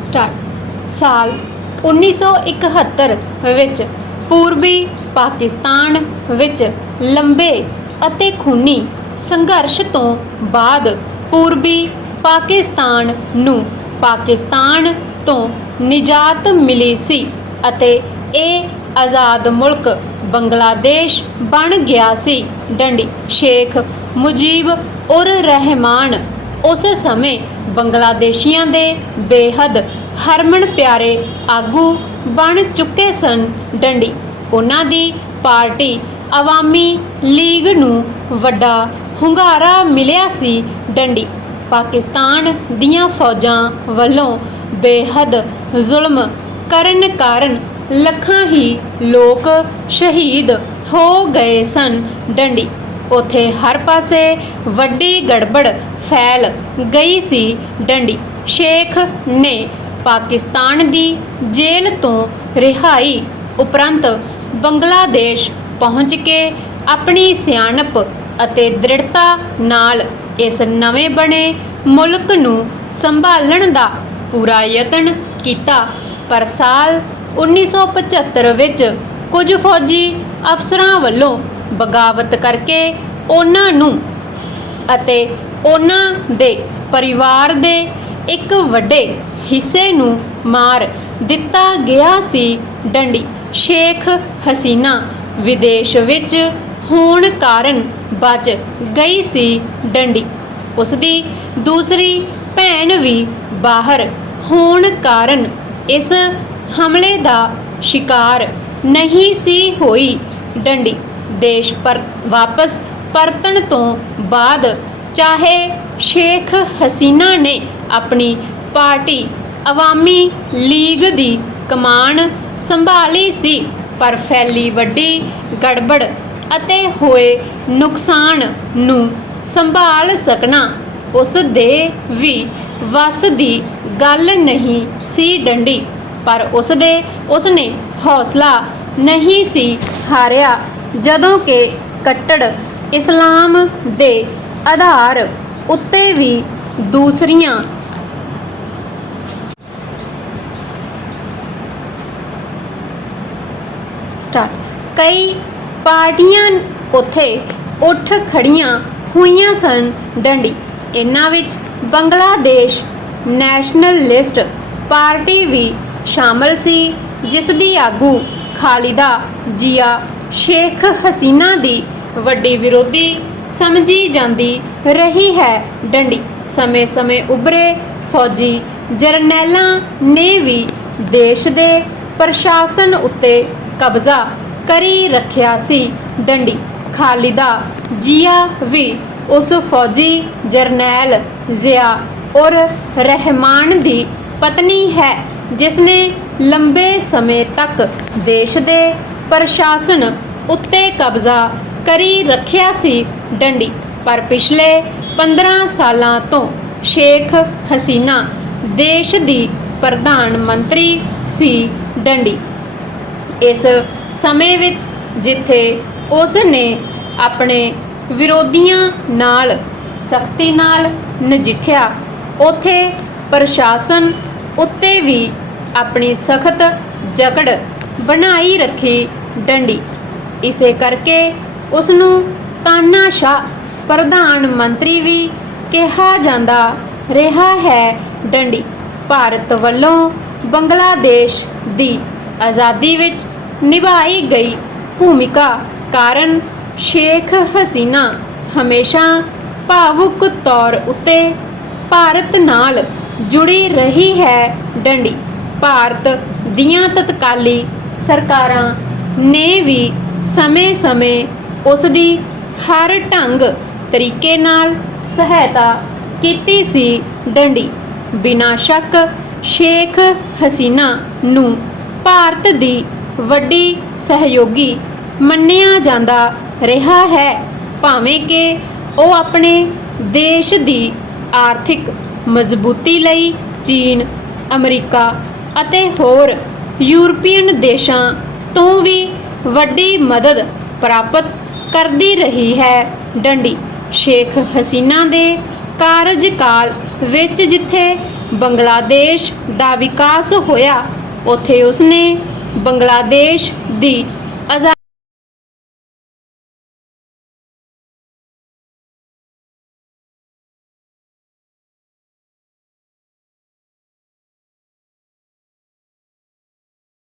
Start. ਸਾਲ 1971 ਵਿੱਚ ਪੂਰਬੀ ਪਾਕਿਸਤਾਨ ਵਿੱਚ ਲੰਬੇ ਅਤੇ ਖੂਨੀ ਸੰਘਰਸ਼ ਤੋਂ ਬਾਅਦ ਪੂਰਬੀ ਪਾਕਿਸਤਾਨ ਨੂੰ ਪਾਕਿਸਤਾਨ ਤੋਂ ਨਿਜਾਤ ਮਿਲੀ ਸੀ ਅਤੇ ਇਹ ਆਜ਼ਾਦ ਮੁਲਕ ਬੰਗਲਾਦੇਸ਼ ਬਣ ਗਿਆ ਸੀ। ਡੰਡੀ ਸ਼ੇਖ ਮੁਜੀਬ ਉਰ ਰਹਿਮਾਨ ਉਸ ਸਮੇਂ ਬੰਗਲਾਦੇਸ਼ੀਆਂ ਦੇ ਬੇਹੱਦ ਹਰਮਨ ਪਿਆਰੇ ਆਗੂ ਬਣ ਚੁੱਕੇ ਸਨ ਡੰਡੀ। ਉਹਨਾਂ ਦੀ ਪਾਰਟੀ ਆਵਾਮੀ ਲੀਗ ਨੂੰ ਵੱਡਾ ਹੁੰਗਾਰਾ ਮਿਲਿਆ ਸੀ ਡੰਡੀ। ਪਾਕਿਸਤਾਨ ਦੀਆਂ ਫੌਜਾਂ ਵੱਲੋਂ ਬੇਹੱਦ ਜ਼ੁਲਮ ਕਰਨ ਕਾਰਨ ਲੱਖਾਂ ਹੀ ਲੋਕ ਸ਼ਹੀਦ ਹੋ ਗਏ ਸਨ ਡੰਡੀ। ਉੱਥੇ ਹਰ ਪਾਸੇ ਵੱਡੀ ਗੜਬੜ ਫੈਲ ਗਈ ਸੀ ਡੰਡੀ। ਸ਼ੇਖ ਨੇ ਪਾਕਿਸਤਾਨ ਦੀ ਜੇਲ੍ਹ ਤੋਂ ਰਿਹਾਈ ਉਪਰੰਤ ਬੰਗਲਾਦੇਸ਼ ਪਹੁੰਚ ਕੇ ਆਪਣੀ ਸਿਆਣਪ ਅਤੇ ਦ੍ਰਿੜਤਾ ਨਾਲ ਇਸ ਨਵੇਂ ਬਣੇ ਮੁਲਕ ਨੂੰ ਸੰਭਾਲਣ ਦਾ ਪੂਰਾ ਯਤਨ ਕੀਤਾ। ਪਰ ਸਾਲ 1975 ਵਿੱਚ ਕੁਝ ਫੌਜੀ ਅਫਸਰਾਂ ਵੱਲੋਂ ਬਗਾਵਤ ਕਰਕੇ ਉਹਨਾਂ ਨੂੰ ਅਤੇ ਉਹਨਾਂ ਦੇ ਪਰਿਵਾਰ ਦੇ ਇੱਕ ਵੱਡੇ ਹਿੱਸੇ ਨੂੰ ਮਾਰ ਦਿੱਤਾ ਗਿਆ ਸੀ ਡੰਡੀ। ਸ਼ੇਖ ਹਸੀਨਾ ਵਿਦੇਸ਼ ਵਿੱਚ ਹੋਣ ਕਾਰਨ ਬਚ ਗਈ ਸੀ ਡੰਡੀ। ਉਸ ਦੀ ਦੂਸਰੀ ਭੈਣ ਵੀ ਬਾਹਰ ਹੋਣ ਕਾਰਨ ਇਸ ਹਮਲੇ ਦਾ ਸ਼ਿਕਾਰ ਨਹੀਂ ਸੀ ਹੋਈ ਡੰਡੀ। ਦੇਸ਼ ਪਰ ਵਾਪਸ ਪਰਤਣ ਤੋਂ ਬਾਅਦ ਚਾਹੇ ਸ਼ੇਖ ਹਸੀਨਾ ਨੇ ਆਪਣੀ ਪਾਰਟੀ ਅਵਾਮੀ ਲੀਗ ਦੀ ਕਮਾਨ ਸੰਭਾਲੀ ਸੀ, ਪਰ ਫੈਲੀ ਵੱਡੀ ਗੜਬੜ ਅਤੇ ਹੋਏ ਨੁਕਸਾਨ ਨੂੰ ਸੰਭਾਲ ਸਕਣਾ ਉਸ ਦੇ ਵੀ ਵਸ ਦੀ ਗੱਲ ਨਹੀਂ ਸੀ ਡੰਡੀ, ਪਰ ਉਸ ਦੇ, ਉਸ ਨੇ ਹੌਸਲਾ ਨਹੀਂ ਸੀ ਹਾਰਿਆ। ਜਦੋਂ ਕਿ ਕੱਟੜ ਇਸਲਾਮ ਦੇ ਆਧਾਰ ਉੱਤੇ ਵੀ ਦੂਸਰੀਆਂ ਸਟਾਰਟ ਕਈ ਪਾਰਟੀਆਂ ਉੱਥੇ ਉੱਠ ਖੜੀਆਂ ਹੋਈਆਂ ਸਨ। ਡੰਡੀ, ਇਹਨਾਂ ਵਿੱਚ ਬੰਗਲਾਦੇਸ਼ ਨੈਸ਼ਨਲਿਸਟ ਪਾਰਟੀ ਵੀ ਸ਼ਾਮਲ ਸੀ, ਜਿਸ ਦੀ ਆਗੂ ਖਾਲਿਦਾ ਜੀਆ ਸ਼ੇਖ ਹਸੀਨਾ ਦੀ ਵੱਡੀ ਵਿਰੋਧੀ ਸਮਝੀ ਜਾਂਦੀ ਰਹੀ ਹੈ ਡੰਡੀ। ਸਮੇਂ-ਸਮੇਂ ਉਭਰੇ ਫੌਜੀ ਜਰਨੈਲਾਂ ਨੇ ਵੀ ਦੇਸ਼ ਦੇ ਪ੍ਰਸ਼ਾਸਨ ਉੱਤੇ ਕਬਜ਼ਾ ਕਰੀ ਰੱਖਿਆ ਸੀ ਡੰਡੀ। ਖਾਲਿਦਾ ਜੀਆ ਵੀ ਉਸ ਫੌਜੀ ਜਰਨੈਲ ਜ਼ਿਆ ਔਰ ਰਹਿਮਾਨ ਦੀ ਪਤਨੀ ਹੈ ਜਿਸ ਨੇ ਲੰਬੇ ਸਮੇਂ ਤੱਕ ਦੇਸ਼ ਦੇ ਪ੍ਰਸ਼ਾਸਨ ਉੱਤੇ ਕਬਜ਼ਾ ਕਰੀ ਰੱਖਿਆ ਸੀ ਡੰਡੀ। ਪਰ ਪਿਛਲੇ 15 ਸਾਲਾਂ ਤੋਂ ਸ਼ੇਖ ਹਸੀਨਾ ਦੇਸ਼ ਦੀ ਪ੍ਰਧਾਨ ਮੰਤਰੀ ਸੀ ਡੰਡੀ। ਇਸ ਸਮੇਂ ਵਿੱਚ ਜਿੱਥੇ ਉਸ ਨੇ ਆਪਣੇ ਵਿਰੋਧੀਆਂ ਨਾਲ ਸਖਤੀ ਨਾਲ ਨਜਿੱਠਿਆ, ਉਥੇ ਪ੍ਰਸ਼ਾਸਨ ਉੱਤੇ ਵੀ ਆਪਣੀ ਸਖਤ ਜਕੜ ਬਣਾਈ ਰੱਖੀ ਡੰਡੀ। ਇਸੇ ਕਰਕੇ ਉਸ ਨੂੰ ਤਾਨਾਸ਼ਾਹ ਪ੍ਰਧਾਨ ਮੰਤਰੀ ਵੀ ਕਿਹਾ ਜਾਂਦਾ ਰਿਹਾ ਹੈ ਡੰਡੀ। ਭਾਰਤ ਵੱਲੋਂ ਬੰਗਲਾਦੇਸ਼ ਦੀ ਆਜ਼ਾਦੀ ਵਿੱਚ ਨਿਭਾਈ ਗਈ ਭੂਮਿਕਾ ਕਾਰਨ ਸ਼ੇਖ ਹਸੀਨਾ ਹਮੇਸ਼ਾ ਭਾਵੁਕ ਤੌਰ ਉੱਤੇ ਭਾਰਤ ਨਾਲ ਜੁੜੀ ਰਹੀ ਹੈ ਡੰਡੀ। ਭਾਰਤ ਦੀਆਂ ਤਤਕਾਲੀ ਸਰਕਾਰਾਂ ਨੇ ਵੀ ਸਮੇਂ-ਸਮੇਂ ਉਸ ਦੀ ਹਰ ਢੰਗ ਤਰੀਕੇ ਨਾਲ ਸਹਾਇਤਾ ਕੀਤੀ ਸੀ ਡੰਡੀ। ਬਿਨਾਂ ਸ਼ੱਕ ਸ਼ੇਖ ਹਸੀਨਾ ਨੂੰ ਭਾਰਤ ਦੀ ਵੱਡੀ ਸਹਿਯੋਗੀ ਮੰਨਿਆ ਜਾਂਦਾ ਰਿਹਾ ਹੈ, ਭਾਵੇਂ ਕਿ ਉਹ ਆਪਣੇ ਦੇਸ਼ ਦੀ ਆਰਥਿਕ ਮਜ਼ਬੂਤੀ ਲਈ ਚੀਨ, ਅਮਰੀਕਾ ਅਤੇ ਹੋਰ ਯੂਰਪੀਅਨ ਦੇਸ਼ਾਂ ਤੋਂ ਵੀ ਵੱਡੀ ਮਦਦ ਪ੍ਰਾਪਤ ਕਰਦੀ ਰਹੀ ਹੈ। ਡੰਡੀ, ਸ਼ੇਖ ਹਸੀਨਾ ਦੇ ਕਾਰਜਕਾਲ ਵਿੱਚ ਜਿੱਥੇ ਬੰਗਲਾਦੇਸ਼ ਦਾ ਵਿਕਾਸ ਹੋਇਆ, ਉੱਥੇ ਉਸਨੇ ਬੰਗਲਾਦੇਸ਼ ਦੀ